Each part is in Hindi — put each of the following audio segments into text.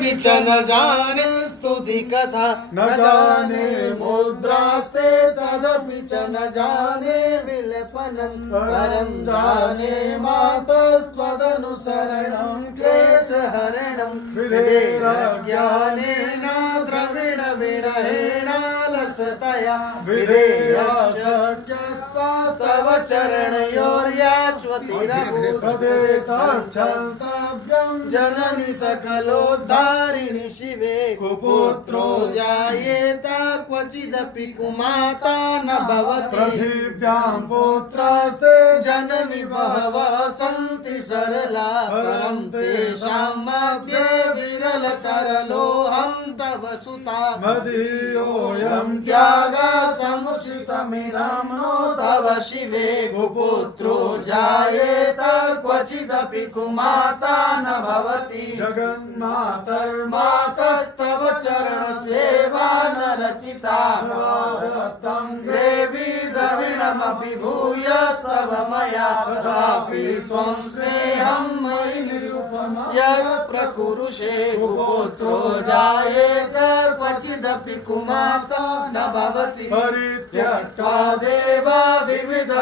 तदपि च न जाने स्तुति कथा न जाने मुद्रास्ते तदपि च न जाने विलपनं परं जाने मातस्त्वदनुसरणं क्लेशहरणं विधेयज्ञानेन द्रविण विरहेणालसतया विधेयशक्यत्वा तव चरणयोर्याच्वतिरभूतदेताच्छन्तव्यं जननि सकलोद्धारिणि शिवे कुपुत्रो जायेत क्वचिदपि कुमाता न भवति पृथिव्यां पुत्रास्ते जननि बहवः सन्ति सरला परं तेषां मध्ये विरलतरलोऽहं तव सुता मदीयोऽयं त्यागा समुचितमिदं नो तव शिवे कुपुत्रो जायेत क्वचिदपि कुमाता न भवति जगन्मातर्मातस्तव चरणसेवा न रचिता तं ग्रेवीदविणमपि भूयस्तव मया तथापि त्वं स्नेहं मयि निरुपमा यत् प्रकुरुषे कुपुत्रो जायेत क्वचिदपि कुमाता न भवति परित्यक्ता देवा विविध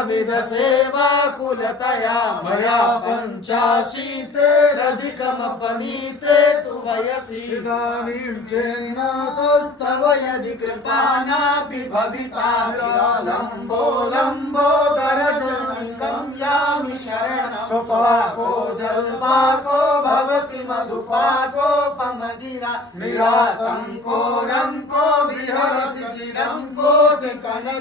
सेवा कुलतया मया पञ्चाशीतेरधिकमपनीते तु वयसि इदानीं चेन्नातस्तव यदि कृपा नापि भविता लम्बोदरजनिकं यामि शरणं स्वपाको जल्पाको भवति मधुपाकोपमगिरा निरातं कोरं को विहरति चिरं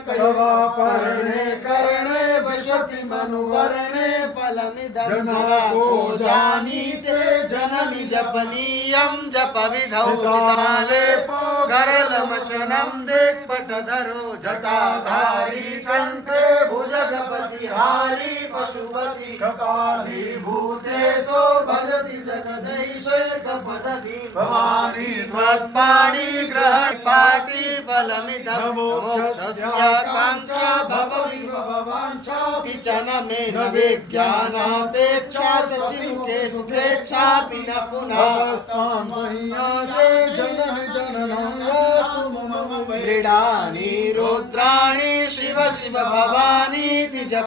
कोटिकनकैवापर्णे कर्णे वसति मनुवर्णे फलमिदं जनाको जानीते जननि जपनीयं जपविधौ चितालेपो गरलमशनं दिक्पटधरो जटाधारी कंठे भुजगपतिहारी पशुपति कपाली भूतेशो भजति जगदैशैकपदवी भवानी त्वत्पाणि ग्रहण पाटी फलमिदं मोक्षस्याकाङ्क्षा भववाञ्छा किचन मे न विज्ञानापेक्षा ससिमुखे सुखेच्छापि न पुनः तां सह्याचे जननि जननं यातु मम क्रीडानि रुद्राणि शिव शिव भवानीति